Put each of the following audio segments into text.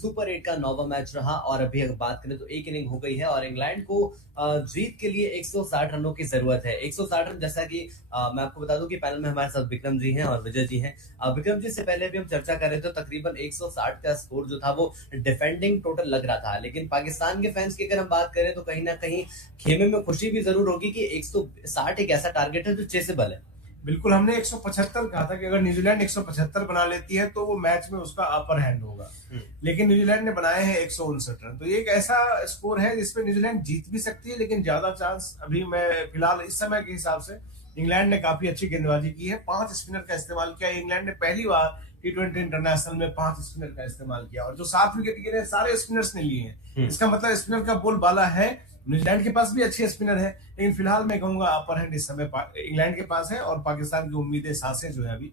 Super 8 का 9वां match रहा और अभी अगर बात करें तो एक इनिंग हो गई है और इंग्लैंड को जीत के लिए 160 रनों की जरूरत है। 160 रन, जैसा कि मैं आपको बता दूं कि पैनल में हमारे साथ विक्रम जी हैं और विजय जी हैं। विक्रम जी से पहले भी हम चर्चा कर रहे थे, तो तकरीबन 160 का स्कोर जो था वो डिफेंडिंग टोटल लग रहा था, लेकिन पाकिस्तान के फैंस की अगर हम बात करें तो कहीं ना कहीं खेमे में खुशी भी जरूर होगी कि 160 एक ऐसा टारगेट है जो चेसेबल है। बिल्कुल, हमने 175 कहा था कि अगर न्यूजीलैंड 175 बना लेती है तो वो मैच में उसका अपर हैंड होगा। लेकिन न्यूजीलैंड ने बनाए हैं 159 रन, तो ये एक ऐसा स्कोर है जिसपे न्यूजीलैंड जीत भी सकती है, लेकिन ज्यादा चांस अभी मैं फिलहाल इस समय के हिसाब से इंग्लैंड ने काफी अच्छी गेंदबाजी की है। 5 स्पिनर का इस्तेमाल किया। इंग्लैंड ने पहली बार T20 इंटरनेशनल में 5 स्पिनर का इस्तेमाल किया और जो 7 विकेट गिरे सारे स्पिनर्स ने लिए हैं। इसका मतलब स्पिनर का बोलबाला है। न्यूजीलैंड के पास भी अच्छे स्पिनर है, लेकिन फिलहाल मैं कहूंगा अपर हैंड इस समय इंग्लैंड के पास है और पाकिस्तान की उम्मीदें सांसें जो है अभी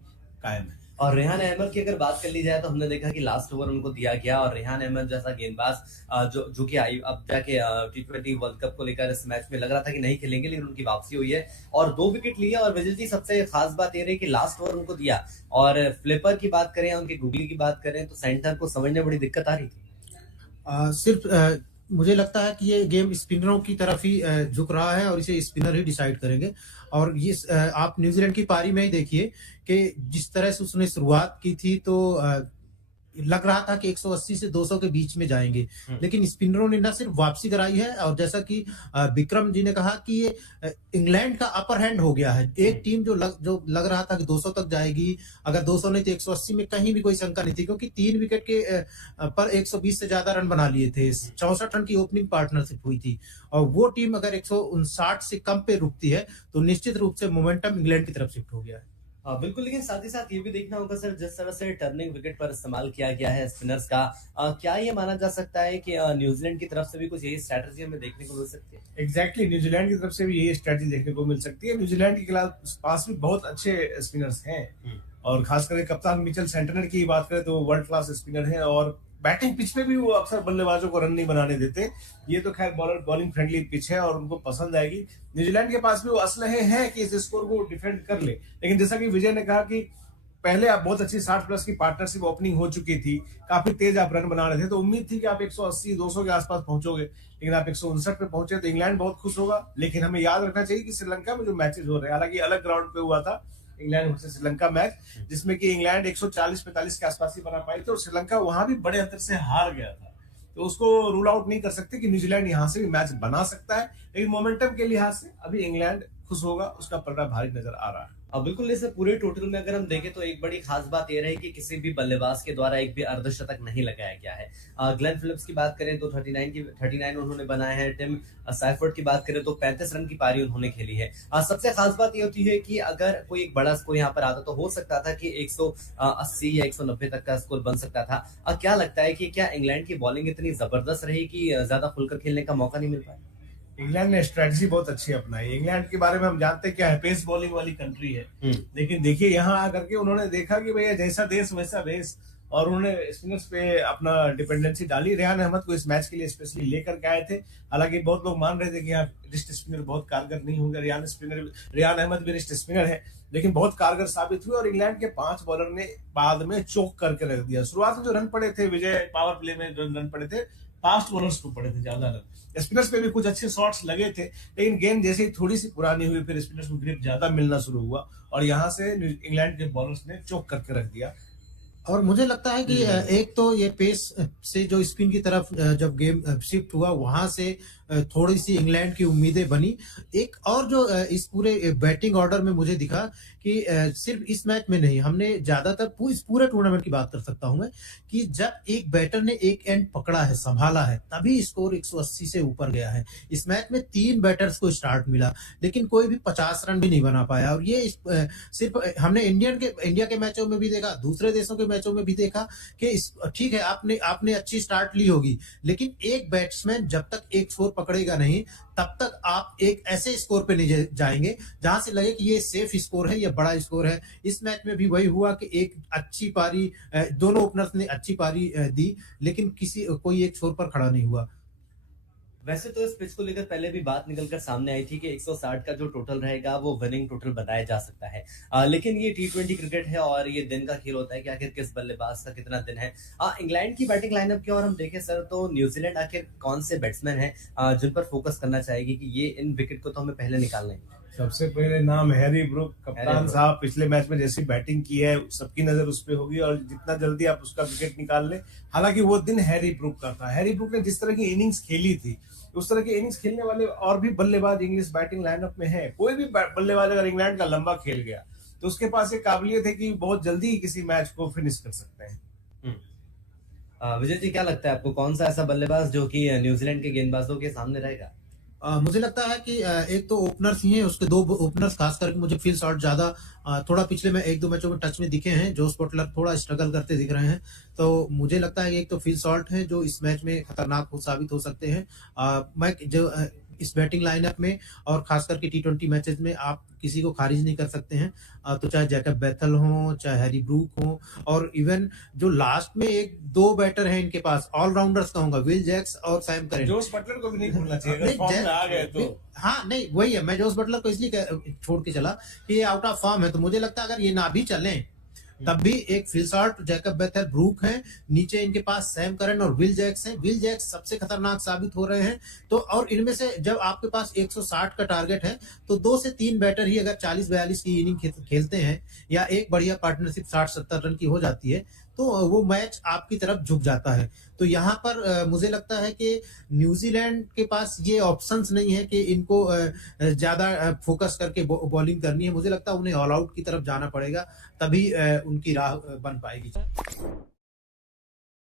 कायम है। और रेहान अहमद की अगर बात कर ली जाए तो हमने देखा कि लास्ट ओवर उनको दिया गया और रेहान अहमद जैसा गेंदबाज जो कि आई अब जाके T20 वर्ल्ड कप को लेकर इस मैच में लग रहा था कि नहीं खेलेंगे, लेकिन उनकी वापसी हुई है और 2 विकेट लिए। और विजय जी, सबसे खास बात ये रही कि लास्ट ओवर उनको दिया और फ्लिपर की बात करें या उनके गूगली की बात करें तो सेंटर को समझने बड़ी दिक्कत आ रही थी। सिर्फ मुझे लगता है कि ये गेम स्पिनरों की तरफ ही झुक रहा है और इसे स्पिनर ही डिसाइड करेंगे। और ये आप न्यूजीलैंड की पारी में ही देखिए कि जिस तरह से उसने शुरुआत की थी तो लग रहा था कि 180 से 200 के बीच में जाएंगे, लेकिन स्पिनरों ने ना सिर्फ वापसी कराई है और जैसा कि विक्रम जी ने कहा कि ये इंग्लैंड का अपर हैंड हो गया है। एक टीम जो लग रहा था कि 200 तक जाएगी, अगर 200 नहीं तो 180 में कहीं भी कोई शंका नहीं थी, क्योंकि 3 विकेट के पर 120 से ज्यादा रन बना लिए थे। 64 रन की ओपनिंग पार्टनरशिप हुई थी और वो टीम अगर 159 से कम पे रुकती है तो निश्चित रूप से मोमेंटम इंग्लैंड की तरफ शिफ्ट हो गया है। बिल्कुल, लेकिन साथ ही साथ ये भी देखना होगा सर, जिस तरह से टर्निंग विकेट पर इस्तेमाल किया गया है स्पिनर्स का, क्या ये माना जा सकता है कि न्यूजीलैंड की तरफ से भी कुछ यही स्ट्रैटेजी हमें देखने को मिल सकती है? एग्जैक्टली, न्यूजीलैंड की तरफ से भी यही स्ट्रेटजी देखने को मिल सकती है। न्यूजीलैंड के खिलाफ पास भी बहुत अच्छे स्पिनर्स हैं और खासकर कप्तान मिचेल सेंटनर की बात करें तो वो वर्ल्ड क्लास स्पिनर है और बैटिंग पिच पे भी वो अक्सर बल्लेबाजों को रन नहीं बनाने देते। ये तो खैर बॉलिंग फ्रेंडली पिच है और उनको पसंद आएगी। न्यूजीलैंड के पास भी वो असलहे हैं कि इस स्कोर को डिफेंड कर ले, लेकिन जैसा कि विजय ने कहा कि पहले आप बहुत अच्छी 60 प्लस की पार्टनरशिप ओपनिंग हो चुकी थी, काफी तेज आप रन बना रहे थे, तो उम्मीद थी कि आप 180 200 के आसपास पहुंचोगे, लेकिन आप 159 पे पहुंचे तो इंग्लैंड बहुत खुश होगा। लेकिन हमें याद रखना चाहिए कि श्रीलंका में जो मैचेस हो रहे हैं, हालांकि अलग ग्राउंड पे हुआ था इंग्लैंड वर्सेस श्रीलंका मैच, जिसमें कि इंग्लैंड 140-45 के आसपास ही बना पाई थी और श्रीलंका वहां भी बड़े अंतर से हार गया था। तो उसको रूल आउट नहीं कर सकते कि न्यूजीलैंड यहां से भी मैच बना सकता है, लेकिन मोमेंटम के लिहाज से अभी इंग्लैंड खुश होगा, उसका पलड़ा भारी नजर आ रहा है। अब बिल्कुल, इसे पूरे टोटल में अगर हम देखें तो एक बड़ी खास बात यह रही कि किसी भी बल्लेबाज के द्वारा एक भी अर्धशतक नहीं लगाया गया है। ग्लेन फिलिप्स की बात करें तो 39 उन्होंने बनाए हैं। टिम साइफर्ड की बात करें तो 35 रन की पारी उन्होंने खेली है। सबसे खास बात यह होती है कि अगर कोई एक बड़ा स्कोर यहाँ पर आता तो हो सकता था कि 180 या 190 तक का स्कोर बन सकता था। क्या लगता है कि क्या इंग्लैंड की बॉलिंग इतनी जबरदस्त रही कि ज्यादा खुलकर खेलने का मौका नहीं मिल पाया? इंग्लैंड ने स्ट्रेटजी बहुत अच्छी अपनाई। इंग्लैंड के बारे में हम जानते हैं क्या है, पेस बॉलिंग वाली कंट्री है, लेकिन देखिए यहाँ आकर के उन्होंने देखा कि भैया जैसा देश वैसा भेष, और उन्होंने स्पिनर्स पे अपना डिपेंडेंसी डाली। रेहान अहमद को इस मैच के लिए स्पेशली लेकर के आए थे। हालांकि बहुत लोग मान रहे थे कि यहाँ रिस्ट स्पिनर बहुत कारगर नहीं होंगे, रेहान अहमद भी रिस्ट स्पिनर है, लेकिन बहुत कारगर साबित हुए और इंग्लैंड के 5 बॉलर ने बाद में चोक करके रख दिया। शुरुआत में जो रन पड़े थे विजय, पावर प्ले में जो रन पड़े थे, फास्ट बॉलर्स को पड़े थे ज्यादा रन। स्पिनर्स पे भी कुछ अच्छे शॉट्स लगे थे, लेकिन गेंद जैसे ही थोड़ी सी पुरानी हुई फिर स्पिनर्स को ग्रिप ज्यादा मिलना शुरू हुआ और यहाँ से इंग्लैंड के बॉलर्स ने चोक करके रख दिया। और मुझे लगता है कि एक तो ये पेस से जो स्पिन की तरफ जब गेम शिफ्ट हुआ, वहां से थोड़ी सी इंग्लैंड की उम्मीदें बनी। एक और जो इस पूरे बैटिंग ऑर्डर में मुझे दिखा कि सिर्फ इस मैच में नहीं, हमने ज्यादातर इस पूरे टूर्नामेंट की बात कर सकता हूं मैं, कि जब एक बैटर ने एक एंड पकड़ा है, संभाला है, तभी स्कोर 180 से ऊपर गया है। इस मैच में 3 बैटर्स को स्टार्ट मिला, लेकिन कोई भी 50 रन भी नहीं बना पाया। और ये सिर्फ हमने इंडिया के मैचों में भी देखा, दूसरे देशों के मैचों में भी देखा कि ठीक है, आपने अच्छी स्टार्ट ली होगी, लेकिन एक बैट्समैन जब तक एक स्कोर पकड़ेगा नहीं, तब तक आप एक ऐसे स्कोर पे नहीं जाएंगे जहां से लगे कि ये सेफ स्कोर है, ये बड़ा स्कोर है। इस मैच में भी वही हुआ कि एक अच्छी पारी, दोनों ओपनर्स ने अच्छी पारी दी, लेकिन कोई एक छोर पर खड़ा नहीं हुआ। वैसे तो इस पिच को लेकर पहले भी बात निकलकर सामने आई थी कि 160 का जो टोटल रहेगा वो विनिंग टोटल बताया जा सकता है। लेकिन ये टी20 क्रिकेट है और ये दिन का खेल होता है कि आखिर किस बल्लेबाज का कितना दिन है। इंग्लैंड की बैटिंग लाइनअप की और हम देखें सर तो न्यूजीलैंड आखिर कौन से बैट्समैन हैं जिन पर फोकस करना चाहेगी कि ये इन विकेट को तो हमें पहले निकालना है। सबसे पहले नाम हैरी ब्रूक, कप्तान साहब पिछले मैच में जैसी बैटिंग की है सबकी नजर उस पर होगी और जितना जल्दी आप उसका विकेट निकाल लें। हालांकि वो दिन हैरी ब्रूक का था। हैरी ब्रूक ने जिस तरह की इनिंग्स खेली थी उस तरह की इनिंग्स खेलने वाले और भी बल्लेबाज इंग्लिश बैटिंग लाइनअप में है। कोई भी बल्लेबाज अगर इंग्लैंड का लंबा खेल गया तो उसके पास एक काबिलियत है कि बहुत जल्दी किसी मैच को फिनिश कर सकते हैं। विजय जी क्या लगता है आपको कौन सा ऐसा बल्लेबाज जो कि न्यूजीलैंड के गेंदबाजों के सामने रहेगा? मुझे लगता है कि एक तो ओपनर्स ही हैं, उसके दो ओपनर्स खास करके मुझे फील शॉट ज्यादा थोड़ा पिछले में एक दो मैचों में टच में दिखे हैं। जोस बटलर थोड़ा स्ट्रगल करते दिख रहे हैं, तो मुझे लगता है कि एक तो फील शॉट है जो इस मैच में खतरनाक साबित हो सकते हैं। मैं जो इस बैटिंग लाइनअप में और खास करके टी20 मैचेस में आप किसी को खारिज नहीं कर सकते हैं। तो चाहे जैकब बेथल हो, चाहे हैरी ब्रूक हो, और इवन जो लास्ट में एक दो बैटर हैं इनके पास ऑलराउंडर्स कहूंगा, विल जैक्स और सैम करन। जोस बटलर को भी नहीं भूलना चाहिए अगर फॉर्म में आ गए तो। हाँ नहीं वही है, मैं जोस बटलर को इसलिए छोड़ के चला कि ये आउट ऑफ फॉर्म है, तो मुझे लगता है अगर ये ना भी चले तब भी एक फिलसार्ट, जैकब बेथल, ब्रूक हैं, नीचे इनके पास सैम करन और विल जैक्स हैं। विल जैक्स सबसे खतरनाक साबित हो रहे हैं। तो और इनमें से जब आपके पास 160 का टारगेट है तो 2 से 3 बैटर ही अगर 40-42 की इनिंग खेलते हैं या एक बढ़िया पार्टनरशिप 60-70 रन की हो जाती है तो वो मैच आपकी तरफ झुक जाता है। तो यहाँ पर मुझे लगता है कि न्यूजीलैंड के पास ये ऑप्शंस नहीं है कि इनको ज्यादा फोकस करके बॉलिंग करनी है। मुझे लगता है उन्हें ऑल आउट की तरफ जाना पड़ेगा, तभी उनकी राह बन पाएगी।